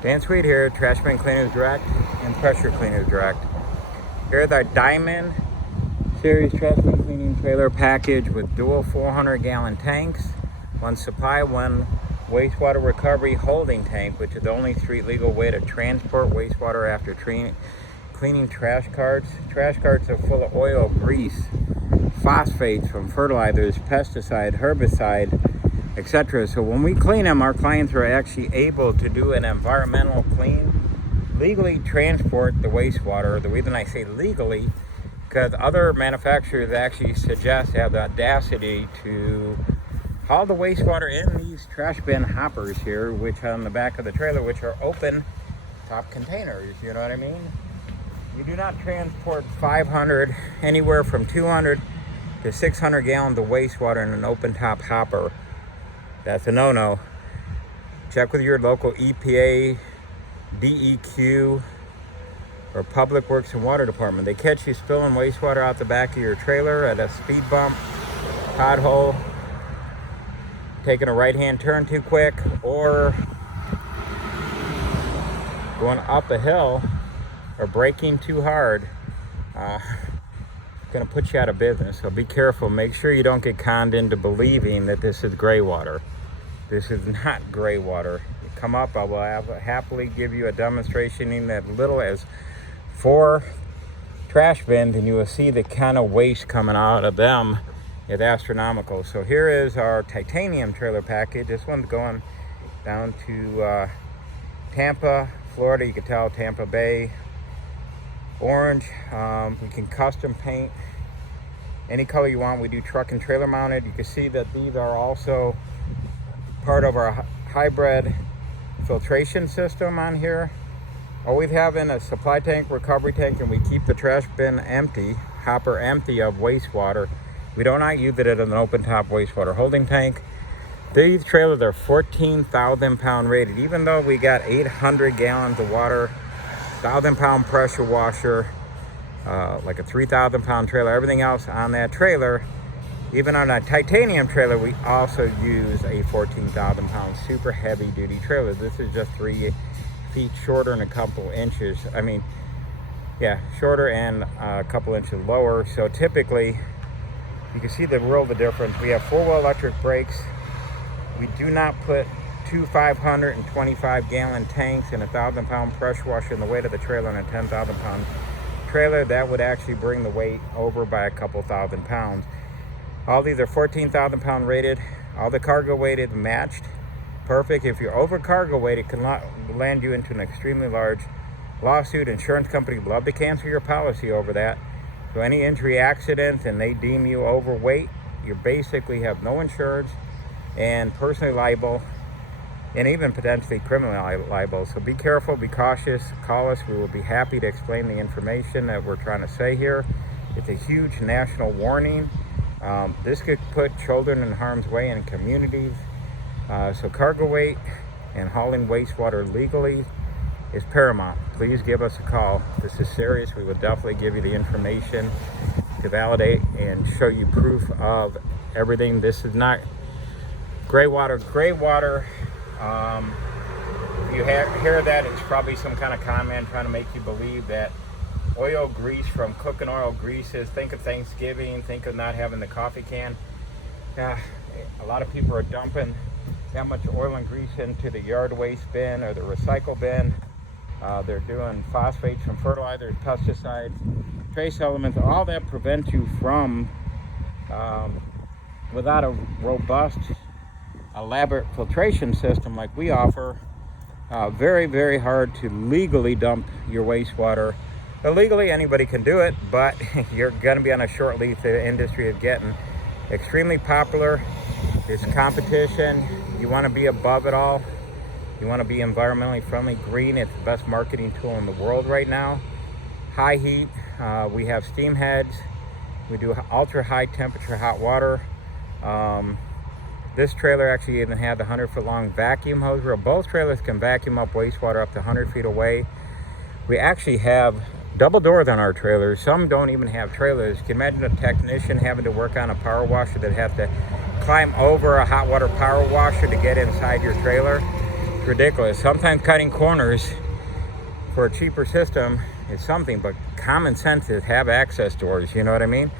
Dan Sweet here, Trash Bin Cleaners Direct and Pressure Cleaners Direct. Here's our Diamond Series Trash Bin Cleaning Trailer Package with dual 400-gallon tanks, one supply, one wastewater recovery holding tank, which is the only street legal way to transport wastewater after cleaning trash carts. Trash carts are full of oil, grease, phosphates from fertilizers, pesticide, herbicide, etc. So when we clean them, our clients are actually able to do an environmental clean, legally transport the wastewater. The reason I say legally, because other manufacturers actually suggest they have the audacity to haul the wastewater in these trash bin hoppers here, which on the back of the trailer, which are open top containers, you know what I mean? You do not transport 500, anywhere from 200 to 600 gallons of wastewater in an open top hopper. That's a no-no. Check with your local EPA, DEQ, or Public Works and Water Department. They catch you spilling wastewater out the back of your trailer at a speed bump, pothole, taking a right-hand turn too quick, or going up a hill, or braking too hard. Going to put you out of business. So be careful. Make sure you don't get conned into believing that this is gray water. This is not gray water. You come up, I will happily give you a demonstration in as little as 4 trash bins, and you will see the kind of waste coming out of them is astronomical. So here is our titanium trailer package. This one's going down to Tampa, Florida. You can tell Tampa Bay, orange. We can custom paint any color you want. We do truck and trailer mounted. You can see that these are also part of our hybrid filtration system on here. Always having a supply tank, recovery tank, and we keep the trash bin empty, hopper empty of wastewater. We do not use it as an open top wastewater holding tank. These trailers are 14,000 pound rated. Even though we got 800 gallons of water, 1,000 pound pressure washer, like a 3,000 pound trailer, everything else on that trailer, even on a titanium trailer, we also use a 14,000 pound super heavy duty trailer. This is just 3 feet shorter and a couple inches. I mean, yeah, shorter and a couple inches lower. So typically, you can see the world of difference. We have 4-wheel electric brakes. We do not put 2 525 gallon tanks and a 1,000 pound pressure washer in the weight of the trailer on a 10,000 pound trailer. That would actually bring the weight over by a couple thousand pounds. All these are 14,000 pound rated. All the cargo weight is matched. Perfect. If you're over cargo weight, it can land you into an extremely large lawsuit. Insurance companies love to cancel your policy over that. So any injury, accidents, and they deem you overweight, you basically have no insurance and personally liable, and even potentially criminally liable. So be careful, be cautious, call us. We will be happy to explain the information that we're trying to say here. It's a huge national warning. This could put children in harm's way in communities. So cargo weight and hauling wastewater legally is paramount. Please give us a call. This is serious. We will definitely give you the information to validate and show you proof of everything. This is not gray water. Gray water, if you hear that, it's probably some kind of comment trying to make you believe that oil grease from cooking oil greases. Think of Thanksgiving, think of not having the coffee can. A lot of people are dumping that much oil and grease into the yard waste bin or the recycle bin. They're doing phosphates from fertilizers, pesticides, trace elements. All that prevents you from, without a robust, elaborate filtration system like we offer, very, very hard to legally dump your wastewater. Illegally, anybody can do it, but you're going to be on a short leash. The industry is getting extremely popular. There's competition. You want to be above it all. You want to be environmentally friendly. Green, it's the best marketing tool in the world right now. High heat. We have steam heads. We do ultra high temperature hot water. This trailer actually even had the 100-foot long vacuum hose reel. Both trailers can vacuum up wastewater up to 100 feet away. We actually have double doors on our trailers. Some don't even have trailers. You can imagine a technician having to work on a power washer that has to climb over a hot water power washer to get inside your trailer. ridiculous. Sometimes cutting corners for a cheaper system is something, but common sense is have access doors, you know what I mean?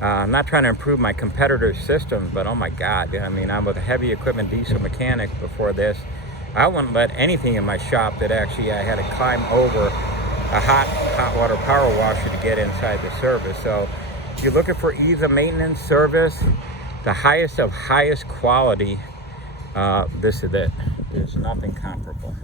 I'm not trying to improve my competitors' systems, but oh my God, I mean, I'm with a heavy equipment diesel mechanic before this. I wouldn't let anything in my shop that actually I had to climb over a hot water power washer to get inside the service. So if you're looking for ease of maintenance, service, the highest of highest quality, this is it. There's nothing comparable.